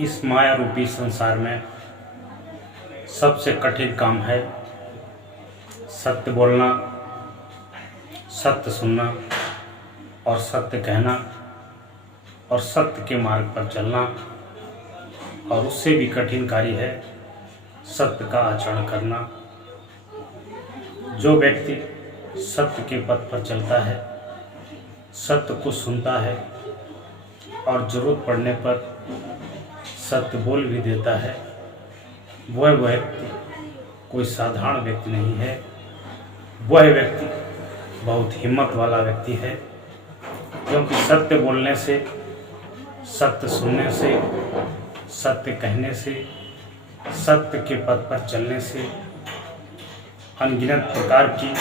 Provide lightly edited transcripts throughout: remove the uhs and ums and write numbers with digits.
इस माया रूपी संसार में सबसे कठिन काम है सत्य बोलना, सत्य सुनना और सत्य कहना और सत्य के मार्ग पर चलना। और उससे भी कठिन कार्य है सत्य का आचरण करना। जो व्यक्ति सत्य के पथ पर चलता है, सत्य को सुनता है और ज़रूरत पड़ने पर सत्य बोल भी देता है, वह व्यक्ति कोई साधारण व्यक्ति नहीं है। वह व्यक्ति बहुत हिम्मत वाला व्यक्ति है, क्योंकि सत्य बोलने से, सत्य सुनने से, सत्य कहने से, सत्य के पथ पर चलने से अनगिनत प्रकार की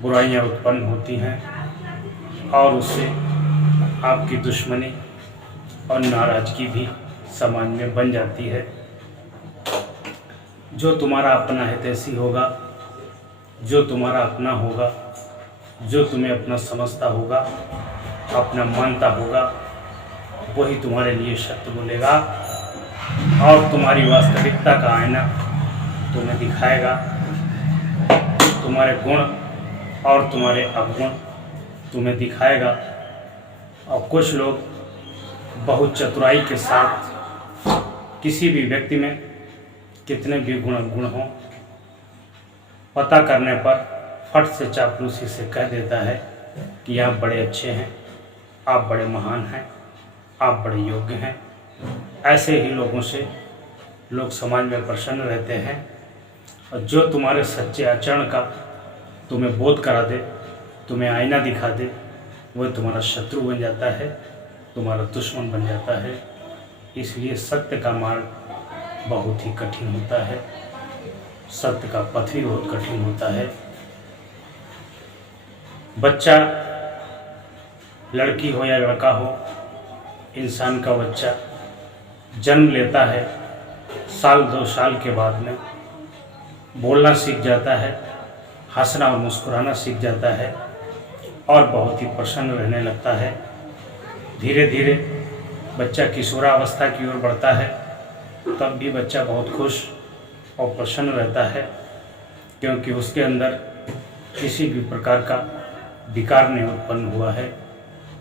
बुराइयां उत्पन्न होती हैं और उससे आपकी दुश्मनी और नाराज़गी भी समाज में बन जाती है। जो तुम्हारा अपना हितैषी होगा, जो तुम्हारा अपना होगा, जो तुम्हें अपना समझता होगा, अपना मानता होगा, वही तुम्हारे लिए सत्य बोलेगा और तुम्हारी वास्तविकता का आईना तुम्हें दिखाएगा। तुम्हारे गुण और तुम्हारे अवगुण तुम्हें दिखाएगा। और कुछ लोग बहुत चतुराई के साथ किसी भी व्यक्ति में कितने भी गुण अवगुण हों, पता करने पर फट से चापलूसी से कह देता है कि आप बड़े अच्छे हैं, आप बड़े महान हैं, आप बड़े योग्य हैं। ऐसे ही लोगों से लोग समाज में प्रसन्न रहते हैं। और जो तुम्हारे सच्चे आचरण का तुम्हें बोध करा दे, तुम्हें आईना दिखा दे, वह तुम्हारा शत्रु बन जाता है, तुम्हारा दुश्मन बन जाता है। इसलिए सत्य का मार्ग बहुत ही कठिन होता है, सत्य का पथ भी बहुत कठिन होता है। बच्चा, लड़की हो या लड़का हो, इंसान का बच्चा जन्म लेता है, साल 2 साल के बाद में बोलना सीख जाता है, हंसना और मुस्कुराना सीख जाता है और बहुत ही प्रसन्न रहने लगता है। धीरे धीरे बच्चा किशोरावस्था की ओर बढ़ता है, तब भी बच्चा बहुत खुश और प्रसन्न रहता है, क्योंकि उसके अंदर किसी भी प्रकार का विकार नहीं उत्पन्न हुआ है,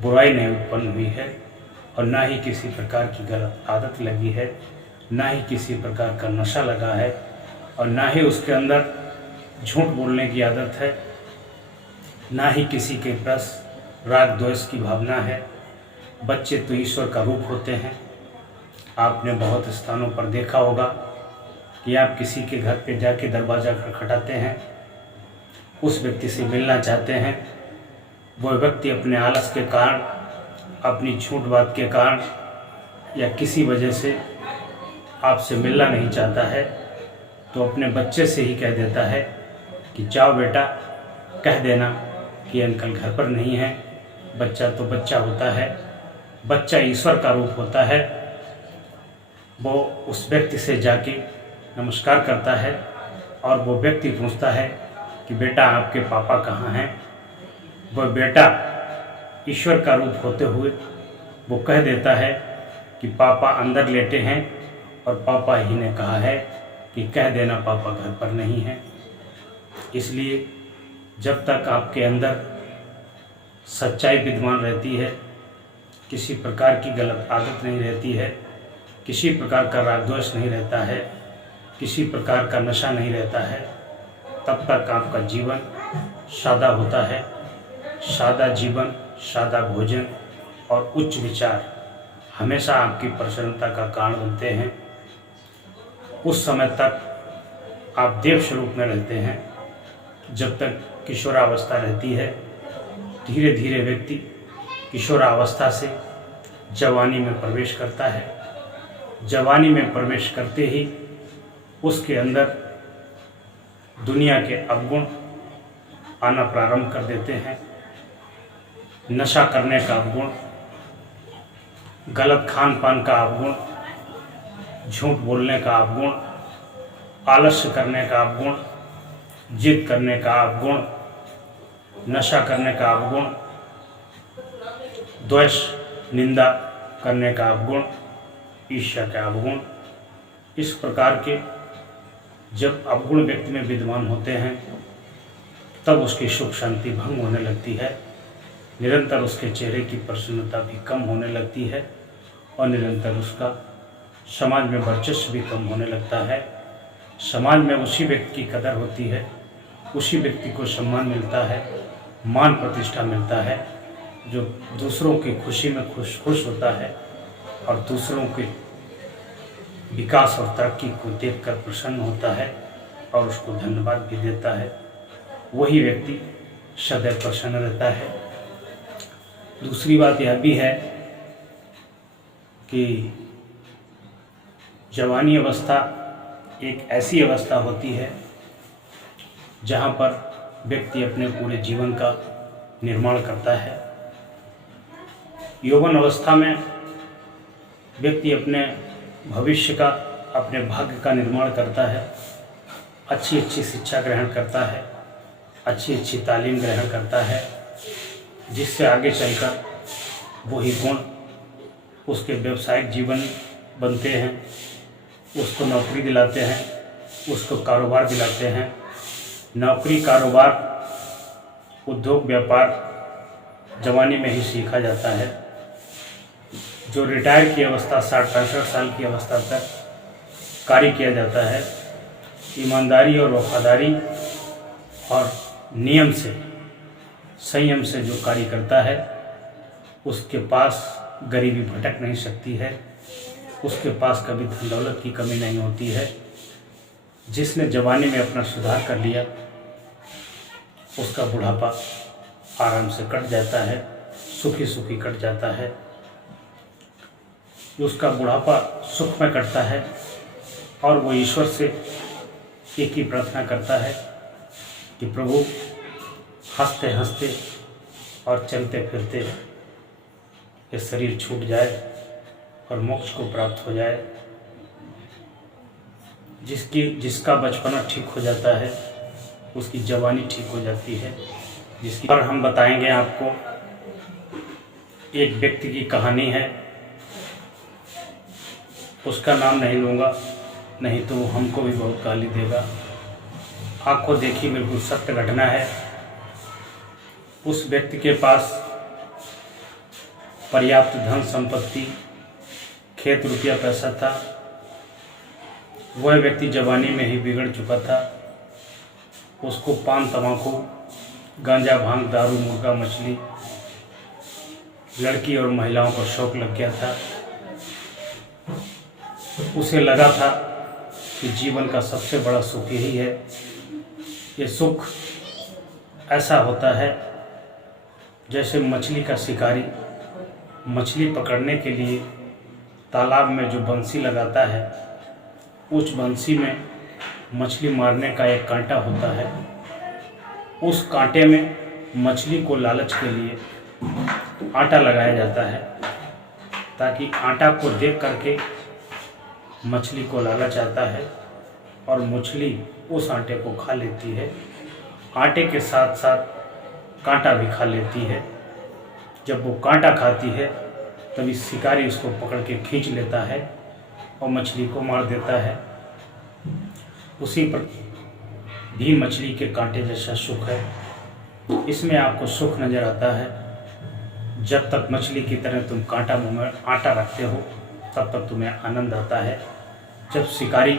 बुराई नहीं उत्पन्न हुई है और ना ही किसी प्रकार की गलत आदत लगी है, ना ही किसी प्रकार का नशा लगा है और ना ही उसके अंदर झूठ बोलने की आदत है, ना ही किसी के प्रति राग द्वेष की भावना है। बच्चे तो ईश्वर का रूप होते हैं। आपने बहुत स्थानों पर देखा होगा कि आप किसी के घर पे जाके दरवाज़ा खटखटाते हैं, उस व्यक्ति से मिलना चाहते हैं, वह व्यक्ति अपने आलस के कारण, अपनी झूठ बात के कारण या किसी वजह से आपसे मिलना नहीं चाहता है, तो अपने बच्चे से ही कह देता है कि जाओ बेटा, कह देना कि अंकल घर पर नहीं है। बच्चा तो बच्चा होता है, बच्चा ईश्वर का रूप होता है। वो उस व्यक्ति से जाके नमस्कार करता है और वो व्यक्ति पूछता है कि बेटा आपके पापा कहाँ हैं। वह बेटा ईश्वर का रूप होते हुए वो कह देता है कि पापा अंदर लेटे हैं और पापा ही ने कहा है कि कह देना पापा घर पर नहीं है। इसलिए जब तक आपके अंदर सच्चाई विद्यमान रहती है, किसी प्रकार की गलत आदत नहीं रहती है, किसी प्रकार का राग द्वेष नहीं रहता है, किसी प्रकार का नशा नहीं रहता है, तब तक आपका जीवन सादा होता है। सादा जीवन, सादा भोजन और उच्च विचार हमेशा आपकी प्रसन्नता का कारण बनते हैं। उस समय तक आप देव स्वरूप में रहते हैं। जब तक किशोरावस्था रहती है, धीरे धीरे व्यक्ति किशोरावस्था से जवानी में प्रवेश करता है। जवानी में प्रवेश करते ही उसके अंदर दुनिया के अवगुण आना प्रारंभ कर देते हैं। नशा करने का अवगुण, गलत खान पान का अवगुण, झूठ बोलने का अवगुण, आलस्य करने का अवगुण, जिद करने का अवगुण, नशा करने का अवगुण, द्वेष निंदा करने का अवगुण, ईर्ष्या के अवगुण। इस प्रकार के जब अवगुण व्यक्ति में विद्यमान होते हैं तब उसकी सुख शांति भंग होने लगती है, निरंतर उसके चेहरे की प्रसन्नता भी कम होने लगती है और निरंतर उसका समाज में वर्चस्व भी कम होने लगता है। समाज में उसी व्यक्ति की कदर होती है, उसी व्यक्ति को सम्मान मिलता है, मान प्रतिष्ठा मिलता है, जो दूसरों की खुशी में खुश होता है और दूसरों के विकास और तरक्की को देखकर प्रसन्न होता है और उसको धन्यवाद भी देता है। वही व्यक्ति सदैव प्रसन्न रहता है। दूसरी बात यह भी है कि जवानी अवस्था एक ऐसी अवस्था होती है जहाँ पर व्यक्ति अपने पूरे जीवन का निर्माण करता है। यौवन अवस्था में व्यक्ति अपने भविष्य का, अपने भाग्य का निर्माण करता है, अच्छी अच्छी शिक्षा ग्रहण करता है, अच्छी अच्छी तालीम ग्रहण करता है, जिससे आगे चलकर वही गुण उसके व्यवसायिक जीवन बनते हैं, उसको नौकरी दिलाते हैं, उसको कारोबार दिलाते हैं। नौकरी, कारोबार, उद्योग, व्यापार जवानी में ही सीखा जाता है। जो रिटायर की अवस्था 60-65 साल की अवस्था तक कार्य किया जाता है, ईमानदारी और वफादारी और नियम से, संयम से जो कार्य करता है, उसके पास गरीबी भटक नहीं सकती है, उसके पास कभी धन दौलत की कमी नहीं होती है। जिसने जवानी में अपना सुधार कर लिया उसका बुढ़ापा आराम से कट जाता है, सुखी सुखी कट जाता है। उसका बुढ़ापा सुख में कटता है और वो ईश्वर से एक ही प्रार्थना करता है कि प्रभु हंसते हंसते और चलते फिरते ये शरीर छूट जाए और मोक्ष को प्राप्त हो जाए। जिसका बचपना ठीक हो जाता है उसकी जवानी ठीक हो जाती है। जिसकी पर हम बताएंगे आपको एक व्यक्ति की कहानी है, उसका नाम नहीं लूँगा, नहीं तो वो हमको भी बहुत गाली देगा। आंखों देखी बिल्कुल सत्य घटना है। उस व्यक्ति के पास पर्याप्त धन संपत्ति, खेत, रुपया, पैसा था। वह व्यक्ति जवानी में ही बिगड़ चुका था। उसको पान, तंबाकू, गांजा, भांग, दारू, मुर्गा, मछली, लड़की और महिलाओं का शौक लग गया था। उसे लगा था कि जीवन का सबसे बड़ा सुख यही है। ये सुख ऐसा होता है जैसे मछली का शिकारी मछली पकड़ने के लिए तालाब में जो बंसी लगाता है, उस बंसी में मछली मारने का एक कांटा होता है। उस कांटे में मछली को लालच के लिए आटा लगाया जाता है ताकि आटा को देख करके मछली को लालच आता है और मछली उस आटे को खा लेती है। आटे के साथ साथ कांटा भी खा लेती है। जब वो कांटा खाती है तभी शिकारी उसको पकड़ के खींच लेता है और मछली को मार देता है। उसी पर भी मछली के कांटे जैसा सुख है। इसमें आपको सुख नज़र आता है। जब तक मछली की तरह तुम कांटा मुँह में आटा रखते हो तब तक तुम्हें आनंद आता है। जब शिकारी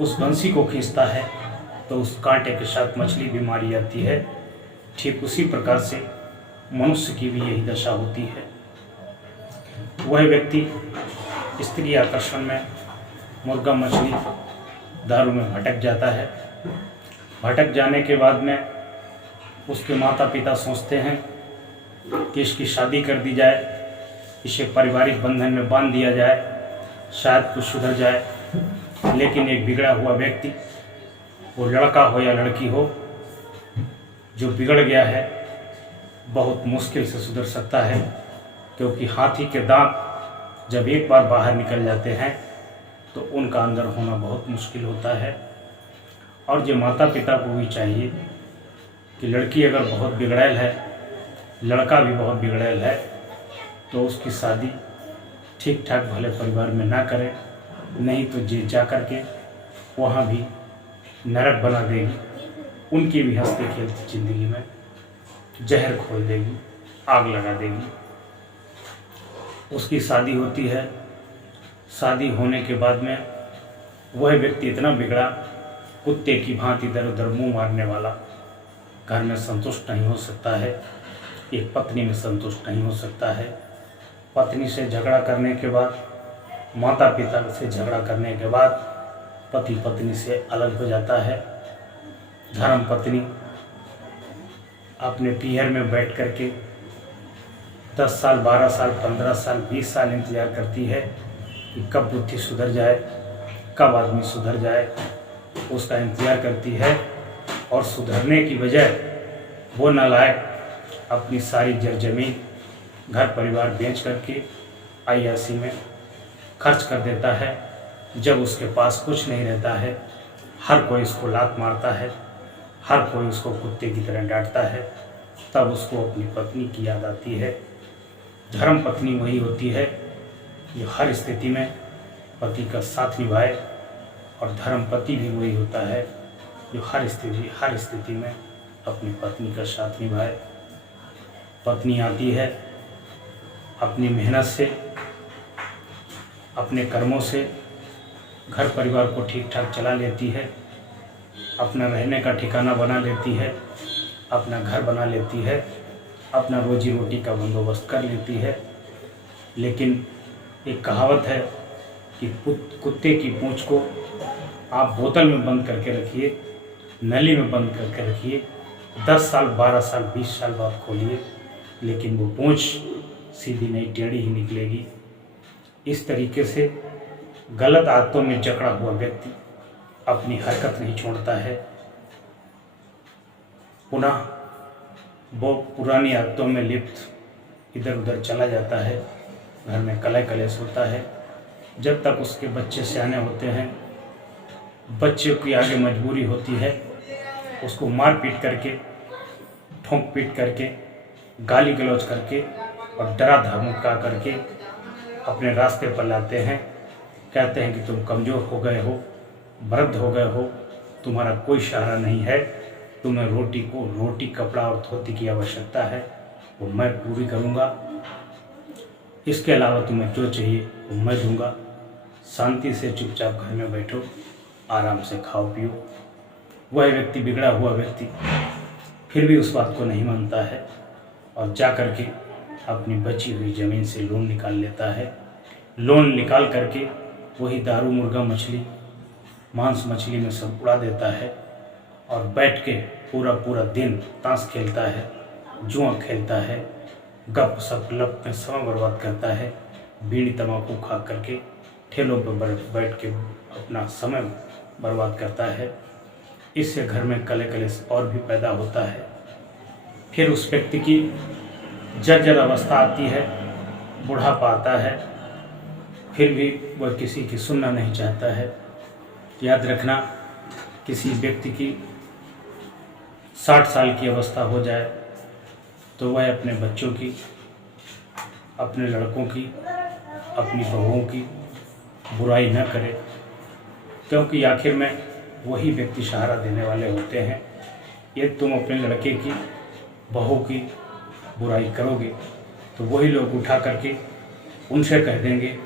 उस बंसी को खींचता है तो उस कांटे के साथ मछली भी मारी जाती है। ठीक उसी प्रकार से मनुष्य की भी यही दशा होती है। वह व्यक्ति स्त्री आकर्षण में, मुर्गा, मछली, दारू में भटक जाता है। भटक जाने के बाद में उसके माता पिता सोचते हैं कि इसकी शादी कर दी जाए, इसे पारिवारिक बंधन में बांध दिया जाए, शायद कुछ सुधर जाए। लेकिन एक बिगड़ा हुआ व्यक्ति, वो लड़का हो या लड़की हो, जो बिगड़ गया है बहुत मुश्किल से सुधर सकता है, क्योंकि हाथी के दांत जब एक बार बाहर निकल जाते हैं तो उनका अंदर होना बहुत मुश्किल होता है। और जो माता पिता को भी चाहिए कि लड़की अगर बहुत बिगड़ैल है, लड़का भी बहुत बिगड़ैल है, तो उसकी शादी ठीक ठाक भले परिवार में ना करे, नहीं तो जे जा कर के वहाँ भी नरक बना देगी। उनकी भी हंसते खेलती ज़िंदगी में जहर खोल देगी, आग लगा देगी। उसकी शादी होती है। शादी होने के बाद में वह व्यक्ति इतना बिगड़ा, कुत्ते की भांति इधर उधर मुंह मारने वाला, घर में संतुष्ट नहीं हो सकता है, एक पत्नी में संतुष्ट नहीं हो सकता है। पत्नी से झगड़ा करने के बाद, माता पिता से झगड़ा करने के बाद पति पत्नी से अलग हो जाता है। धर्म पत्नी अपने पीहर में बैठ कर के 10 साल, 12 साल, 15 साल, 20 साल इंतज़ार करती है कि कब बुद्धि सुधर जाए, कब आदमी सुधर जाए, उसका इंतज़ार करती है। और सुधरने की बजाय वो नालायक अपनी सारी ज़मीन, घर परिवार बेच करके अय्याशी में खर्च कर देता है। जब उसके पास कुछ नहीं रहता है, हर कोई उसको लात मारता है, हर कोई उसको कुत्ते की तरह डांटता है, तब उसको अपनी पत्नी की याद आती है। धर्म पत्नी वही होती है जो हर स्थिति में पति का साथ निभाए, और धर्म पति भी वही होता है जो हर स्थिति में अपनी पत्नी का साथ निभाए। पत्नी आती है अपनी मेहनत से, अपने कर्मों से घर परिवार को ठीक ठाक चला लेती है, अपना रहने का ठिकाना बना लेती है, अपना घर बना लेती है, अपना रोजी रोटी का बंदोबस्त कर लेती है। लेकिन एक कहावत है कि कुत्ते की पूंछ को आप बोतल में बंद करके रखिए, नली में बंद करके रखिए, 10 साल, 12 साल, 20 साल बाद खोलिए, लेकिन वो पूंछ सीधी नहीं टेढ़ी ही निकलेगी। इस तरीके से गलत आदतों में जकड़ा हुआ व्यक्ति अपनी हरकत नहीं छोड़ता है, पुनः वो पुरानी आदतों में लिप्त इधर उधर चला जाता है। घर में कलह कलेश होता है। जब तक उसके बच्चे सयाने होते हैं, बच्चे की आगे मजबूरी होती है उसको मार पीट करके, ठोंक पीट करके, गाली गलौज करके और डरा धमका करके अपने रास्ते पर लाते हैं। कहते हैं कि तुम कमज़ोर हो गए हो, वृद्ध हो गए हो, तुम्हारा कोई सहारा नहीं है, तुम्हें रोटी कपड़ा और धोती की आवश्यकता है, वो मैं पूरी करूँगा, इसके अलावा तुम्हें जो चाहिए वो मैं दूँगा, शांति से चुपचाप घर में बैठो, आराम से खाओ पियो। वह व्यक्ति, बिगड़ा हुआ व्यक्ति, फिर भी उस बात को नहीं मानता है और जा कर के अपनी बची हुई ज़मीन से लोन निकाल लेता है। लोन निकाल करके वही दारू, मुर्गा, मछली, मांस मछली में सब उड़ा देता है और बैठ के पूरा दिन ताश खेलता है, जुआ खेलता है, गप सप लप में समय बर्बाद करता है, बीड़ी तम्बाकू खा करके ठेलों पर बैठ के अपना समय बर्बाद करता है। इससे घर में कलह कलेश और भी पैदा होता है। फिर उस व्यक्ति की जर्जर अवस्था आती है, बुढ़ापा आता है, फिर भी वह किसी की सुनना नहीं चाहता है। याद रखना, किसी व्यक्ति की 60 साल की अवस्था हो जाए तो वह अपने बच्चों की, अपने लड़कों की, अपनी बहुओं की बुराई न करे, क्योंकि आखिर में वही व्यक्ति सहारा देने वाले होते हैं। यदि तुम अपने लड़के की, बहू की बुराई करोगे तो वही लोग उठा करके उनसे कह देंगे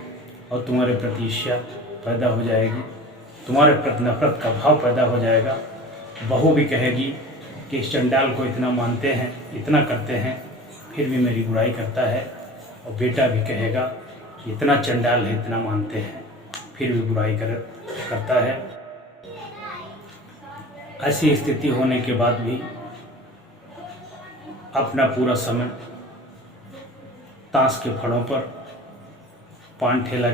और तुम्हारे प्रति ईर्ष्या पैदा हो जाएगी, तुम्हारे प्रति नफरत का भाव पैदा हो जाएगा। बहू भी कहेगी कि इस चंडाल को इतना मानते हैं, इतना करते हैं, फिर भी मेरी बुराई करता है, और बेटा भी कहेगा कि इतना चंडाल है, इतना मानते हैं, फिर भी बुराई करता है। ऐसी स्थिति होने के बाद भी अपना पूरा समय ताश के फड़ों पर, पान ठेला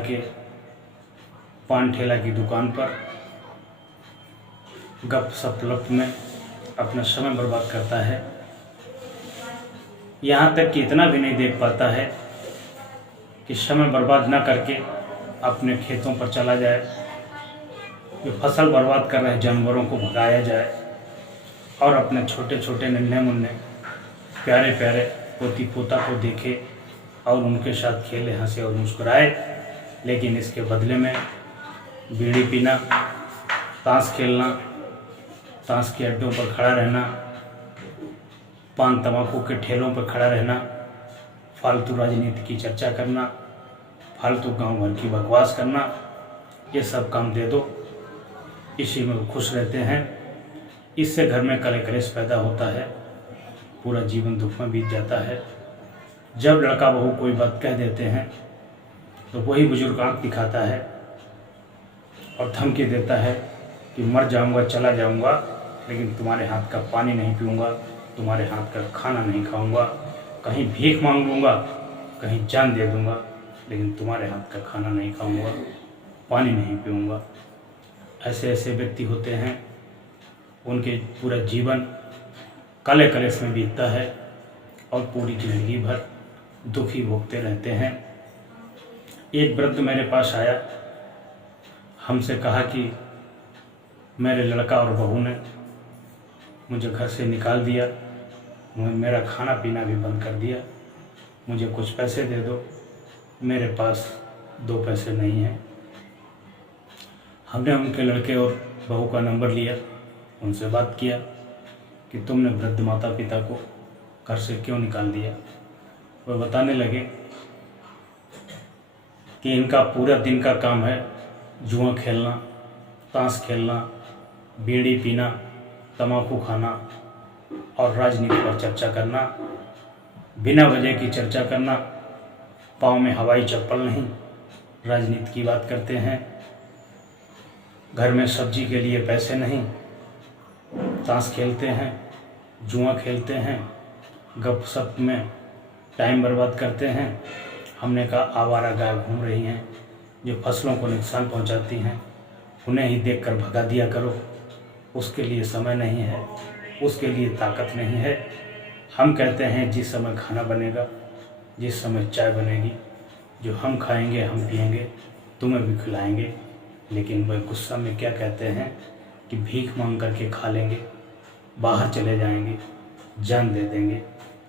की दुकान पर गप सप लप में अपना समय बर्बाद करता है। यहाँ तक कि इतना भी नहीं देख पाता है कि समय बर्बाद ना करके अपने खेतों पर चला जाए, कि फसल बर्बाद कर रहे जानवरों को भगाया जाए और अपने छोटे छोटे नन्हे मुन्ने प्यारे प्यारे पोती पोता को देखे और उनके साथ खेले, हंसे और मुस्कुराए, लेकिन इसके बदले में बीड़ी पीना, ताश खेलना, ताश के अड्डों पर खड़ा रहना, पान तंबाकू के ठेलों पर खड़ा रहना, फालतू राजनीति की चर्चा करना, फालतू गांव भर की बकवास करना, ये सब काम दे दो, इसी में वो खुश रहते हैं। इससे घर में कले कलेश पैदा होता है, पूरा जीवन दुख में बीत जाता है। जब लड़का बहू कोई बात कह देते हैं तो वही बुजुर्ग आंख दिखाता है और धमकी देता है कि मर जाऊंगा, चला जाऊंगा, लेकिन तुम्हारे हाथ का पानी नहीं पीऊंगा, तुम्हारे हाथ का खाना नहीं खाऊंगा, कहीं भीख मांग लूँगा, कहीं जान दे दूंगा, लेकिन तुम्हारे हाथ का खाना नहीं खाऊंगा, पानी नहीं पीऊंगा। ऐसे ऐसे व्यक्ति होते हैं, उनके पूरा जीवन काले कलेश में बीतता है और पूरी जिंदगी भर दुखी भोगते रहते हैं। एक वृद्ध मेरे पास आया, हमसे कहा कि मेरे लड़का और बहू ने मुझे घर से निकाल दिया, मेरा खाना पीना भी बंद कर दिया, मुझे कुछ पैसे दे दो, मेरे पास 2 पैसे नहीं हैं। हमने उनके लड़के और बहू का नंबर लिया, उनसे बात किया कि तुमने वृद्ध माता पिता को घर से क्यों निकाल दिया। वह बताने लगे कि इनका पूरा दिन का काम है जुआ खेलना, ताश खेलना, बीड़ी पीना, तंबाकू खाना और राजनीति पर चर्चा करना, बिना वजह की चर्चा करना, पाँव में हवाई चप्पल नहीं, राजनीति की बात करते हैं, घर में सब्जी के लिए पैसे नहीं, ताश खेलते हैं, जुआ खेलते हैं, गपशप में टाइम बर्बाद करते हैं। हमने कहा आवारा गाय घूम रही हैं जो फसलों को नुकसान पहुंचाती हैं, उन्हें ही देखकर भगा दिया करो, उसके लिए समय नहीं है, उसके लिए ताकत नहीं है। हम कहते हैं जिस समय खाना बनेगा, जिस समय चाय बनेगी, जो हम खाएंगे हम पिएंगे, तुम्हें भी खिलाएंगे, लेकिन वह गुस्सा में क्या कहते हैं कि भीख मांग करके खा लेंगे, बाहर चले जाएंगे, जान दे देंगे,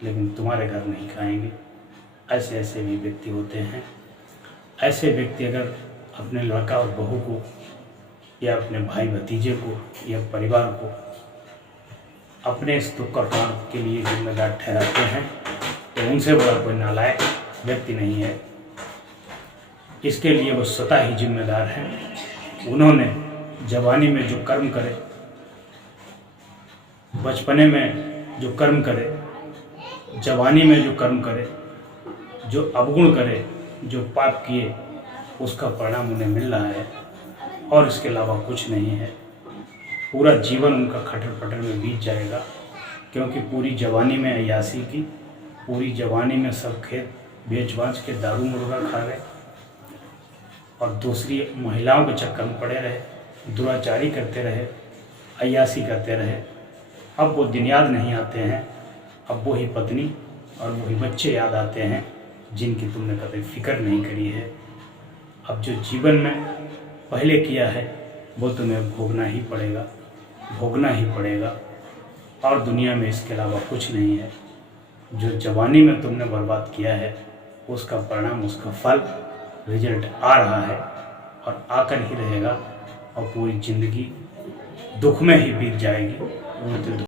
लेकिन तुम्हारे घर नहीं खाएंगे। ऐसे ऐसे भी व्यक्ति होते हैं। ऐसे व्यक्ति अगर अपने लड़का और बहू को या अपने भाई भतीजे को या परिवार को अपने इस दुख और काम के लिए जिम्मेदार ठहराते हैं तो उनसे बड़ा कोई नालायक व्यक्ति नहीं है। इसके लिए वो स्वतः ही जिम्मेदार हैं। उन्होंने जवानी में जो कर्म करे, बचपने में जो कर्म करे, जवानी में जो कर्म करे, जो अवगुण करे, जो पाप किए, उसका परिणाम उन्हें मिल रहा है और इसके अलावा कुछ नहीं है। पूरा जीवन उनका खटर पटर में बीत जाएगा, क्योंकि पूरी जवानी में अय्यासी की, पूरी जवानी में सब खेत बेच बाच के दारू मुर्गा खा गए और दूसरी महिलाओं के चक्कर में पड़े रहे, दुराचारी करते रहे, अय्यासी करते रहे। अब वो दिन याद नहीं आते हैं, अब वही पत्नी और वही बच्चे याद आते हैं जिनकी तुमने कभी फिक्र नहीं करी है। अब जो जीवन में पहले किया है वो तुम्हें भोगना ही पड़ेगा, भोगना ही पड़ेगा, और दुनिया में इसके अलावा कुछ नहीं है। जो जवानी में तुमने बर्बाद किया है उसका परिणाम, उसका फल, रिजल्ट आ रहा है और आकर ही रहेगा और पूरी ज़िंदगी दुख में ही बीत जाएगी।